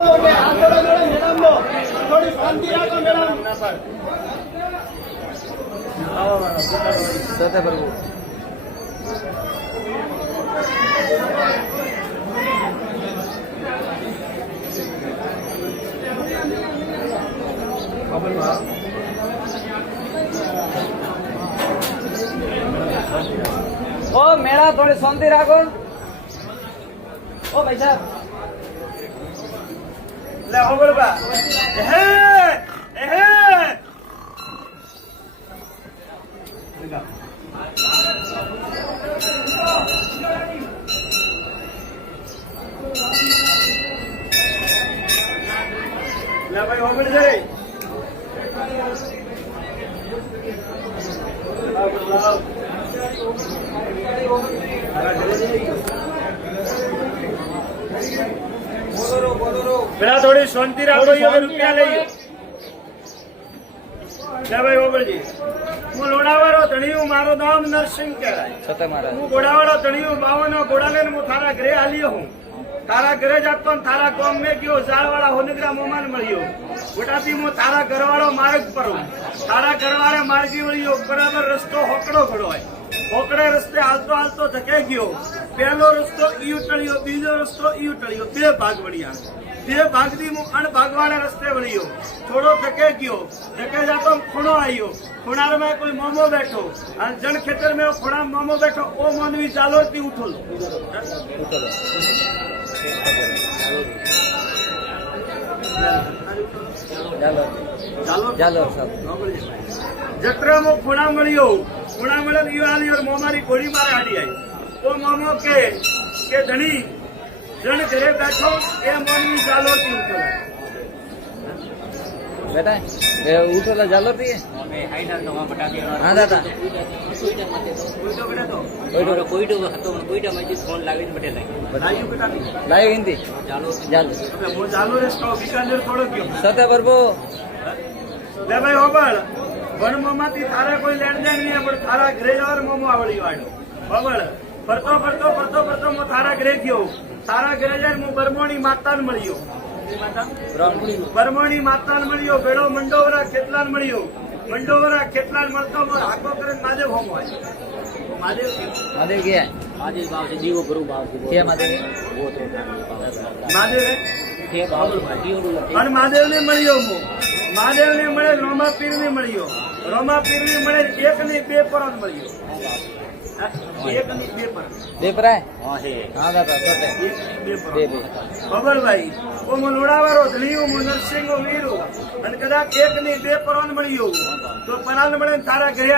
ओ मेरा थोड़ी शांति राखो। ओ भाई साहब ले हो गया बा एहे एहे ले भाई हो गया रे પેલા થોડી શાંતિ રાખો રૂપિયા લઈ ભાઈ ઓગળજી હું લોડાવાળો ધણિયું મારો નામ નરસિંહ કહેવાય હું ઘોડાવાળો ધણિયું 52 ઘોડા લઈને હું થારા ઘરે હાલ્યો હું તારા ઘરે જતો ને તારા ગામ મેં ગયો ઝાડવાળા હોનગરા મોમાન મળ્યો ગોટાથી હું તારા ઘરવાળો માર્ગ પર તારા ઘરવાળા માર્ગી વળ્યો બરાબર રસ્તો હોકડો ઘડો હોકડે રસ્તે હાલતો હાલતો ધકે ગયો પહેલો રસ્તો ઈ ઉટળ્યો બીજો રસ્તો ઈ ઉટળ્યો 2 ભાગ વળ્યા 2 ભાગથી હું અણભાગવાળા રસ્તે વળ્યો થોડો ધકે ગયો ધકે જતો ખૂણો આવ્યો ખૂણારમાં કોઈ મોમો બેઠો અને જણ ખેતર મેં ખૂણા મોમો બેઠો ઓ મોનવી ચાલોથી ઉઠોલો જત્રા મો ખૂણા મળ્યો મોમારી ગોળી મારે હાડી આવી તો મોમો કે ધણી જણ ઘરે બેઠો એ મોનવી ચાલોથી ઉઠોલો બેટા એ ઉઠોલા જાલો થી હા દાદા લાઈવ હિન્દી સતે બરબો લે ભાઈ હોબળ વન મોમાંથી તારા કોઈ લેણ દેણ નહીં પણ તારા ઘરે જવાર મોમો આવડી વાળો હોબળ ફરતો ફરતો ફરતો ફરતો હું તારા ઘરે ગયો તારા ઘરે જઈને હું બરમોણી માતાને મળ્યો બરમોણી માતાને મળ્યો બેડો મંડોવરા ખેતલાન મળ્યો મંડોવરા ખેતલાન મળતો હાકો કરીને મહાદેવ હોમો આવ્યો મહાદેવ ગયા મહાદેવ ભાવ છે દીવો ભરું ભાવ છે મહાદેવ અને મહાદેવ ને મળ્યો હું મહાદેવ ને મળે રોમા પીર ને મળ્યો રોમા પીર ને મળે 1 ની 2 પરત મળ્યો 1 ની 2 પરત બે પરાય હા દાદા સતે ખબર ભાઈ ઓ મો લોડાવાળો ધણીયું મો નરસિંહ વીરો અને કદાચ 1 ની 2 પરત મળ્યો તો પરાલ મળે તારા ઘરે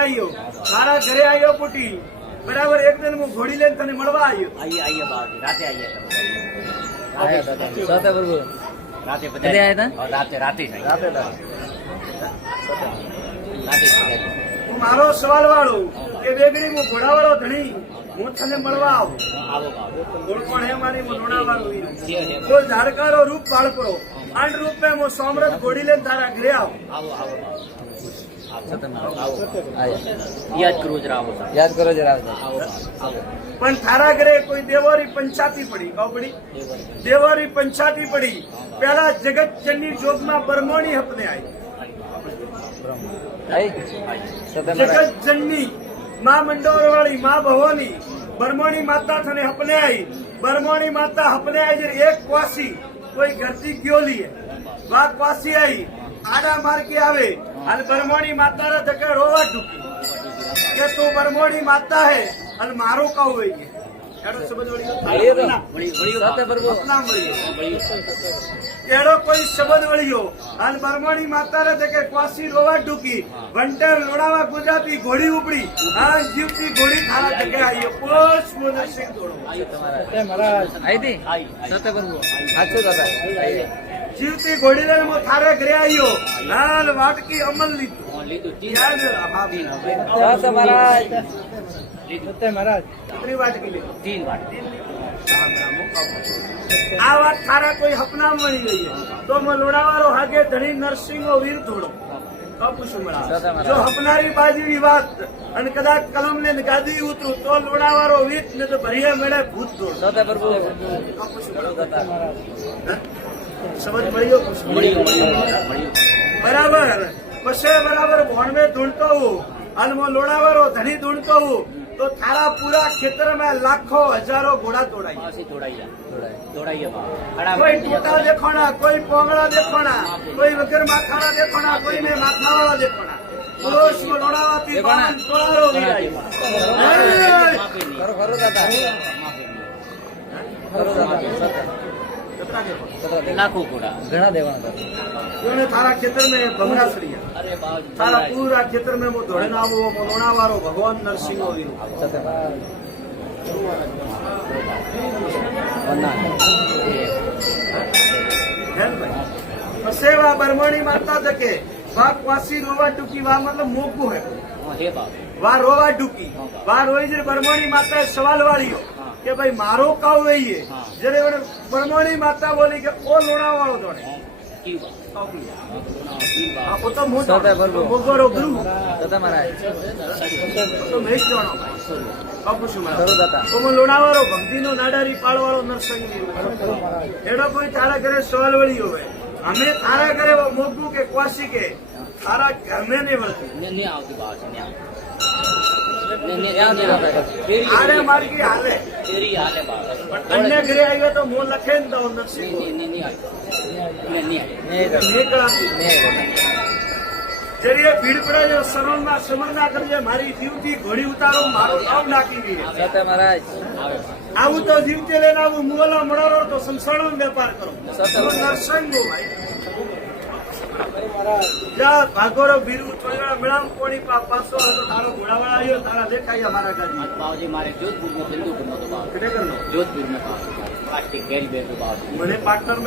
આવ્યો પુટી બરાબર એક દિન હું ઘોડી લઈને તને મળવા આવ્યો આઈએ બાવજી રાતે આઈએ સતે બરબો રાતે બધા આયા રાતે મારો સવાલ વાળો કે બેગડી હું ઘોડાવાળો ધણી હું તને મળવા આવું ગોળપણ હે મારી હું લોણાવાળો કોઈ ઝાડકારો રૂપ બાળપરો આંડ રૂપ મેં હું સોમરથ ઘોડી લઈને તારા ઘરે આવું યાદ કરો જરા પણ તારા ઘરે કોઈ દેવોરી પંચાતી પડી દેવોરી પંચાતી પડી પેલા જગત જનની જોગમાં બરમોણી હપને આવી જગત જનની માં મંડોરવાળી માં ભવાની બરમોણી માતા થને હપને આવી બરમોણી માતા હપને આવી એક ક્વાસી કોઈ ઘરથી ગયો લીએ વા ક્વાસી આવી આડા માર્ગે આવે અને બરમોણી માતા ને ધકે રોવા ઢૂકી કે તું બરમોણી માતા હે અને મારો કહું હોય કે એડો કોઈ શબ્દ વળ્યો અને બરમોણી માતા ને ધકે ક્વાસી રોવા ઢૂકી વંટેર લોડાવા ગુજરાતી ઘોડી ઉપડી આ જીવતી ઘોડી થારા ધકે આવી પોષ મોને સિંહ દોડો જીવતી ઘોડી લઈને હું થારે ઘરે આવ્યો લાલ વાટકી અમલ આ વાત થારા કોઈ હપના મળી ગઈ તો લોડાવાળો હાગે ધણી નરસિંહો વીર થોડો જો હપનારી બાજીની વાત અને કદાચ કલમ ને ગાદી ઉતરું તો લોડાવાળો વીત ને તો ભરીએ મેળે ભૂત થોડો સમજ મળ્યો કુછ મળ્યું બરાબર પછી બરાબર ભોણમે ધૂણતો હું અને હું લોણાવાળો ધણી ધૂણતો હું તો થારા પૂરા ખેતરમાં લાખો હજારો ઘોડા તોડાઈ પાછી દોડાઈએ જોડાય. કોઈ ટોટા દેખોણા કોઈ પોંગળા દેખોણા કોઈ વગર માથાના દેખોણા કોઈ ને માથાવાળા દેખોણા પુરુષ કો લોણાવાથી બાવન તોળારો વીરાય. ખરું ખરું દાદા ખરું દાદા લાખો ઘોડા ઘણા દેવાના દાદા. એને થારા ખેતર में भंगड़ा सड़िया અરે બાપજી थारा पूरा खेतर में वो धोड़नावो वो लोणावारो भगवान नरसिंह वीरो સત્ય મહારાજ વંદન. है भाई सेवा बरमणी माता जके वा क्वासी रोवा टूकी वा मतलब मोगू है હે બાપ वा रोवा टूकी वा रोई जे बरमणी माता सवाल वाळीयो કે ભાઈ મારો કાવ વહીએ જ્યારે બરમણી માતા બોલી કે ઓ લોણાવાળો દોડે કી બાપ આ તો મોટો સત્ય બરોબર. મોગરો ગુરુ સત્ય મહારાજ તો મેં જાણો બાપુ શું ખરું દાદા. તો લોણાવાળો ભક્તિનો નાડારી પાળવાળો નરસંગ એનો કોઈ તારા ઘરે સવાલ વળી હોય અમે તારા ઘરે મોગું કે ક્વાસી કે તારા ઘરને નહીં વળતું ને આવતી બાપ ને આરે માર્ગી હાલે તેરી હાલે બાપ પણ અન્ય ઘરે આવ્યો તો મોં લખે ને તો નરસિંહ નહીં આવી નીકળાતું નહીં જરી એ ભીડ પડે છે શરણમાં સમરના કરજે મારી જીવથી ઘોડી ઉતારો મારો નામ નાખી દઈએ સત્ય મહારાજ આવું તો જીવતે લઈને આવું મુઓલા મળારો તો સંસારનો વેપાર કરો નરસંગો ભાઈ જા ભાગોરો બીરું ચોયડા મેળામ કોણી પાસો હતો તારો ઘોડાવાળા આવ્યો તારા દેખાય અમારા ગાડી બાપજી મારે જોધપુર માં બિંદુપુર નો તો બાપ ખરેખર નો જોધપુર માં પ્લાસ્ટિક ગેરી બેઠું બાપ મને પાર્ટનર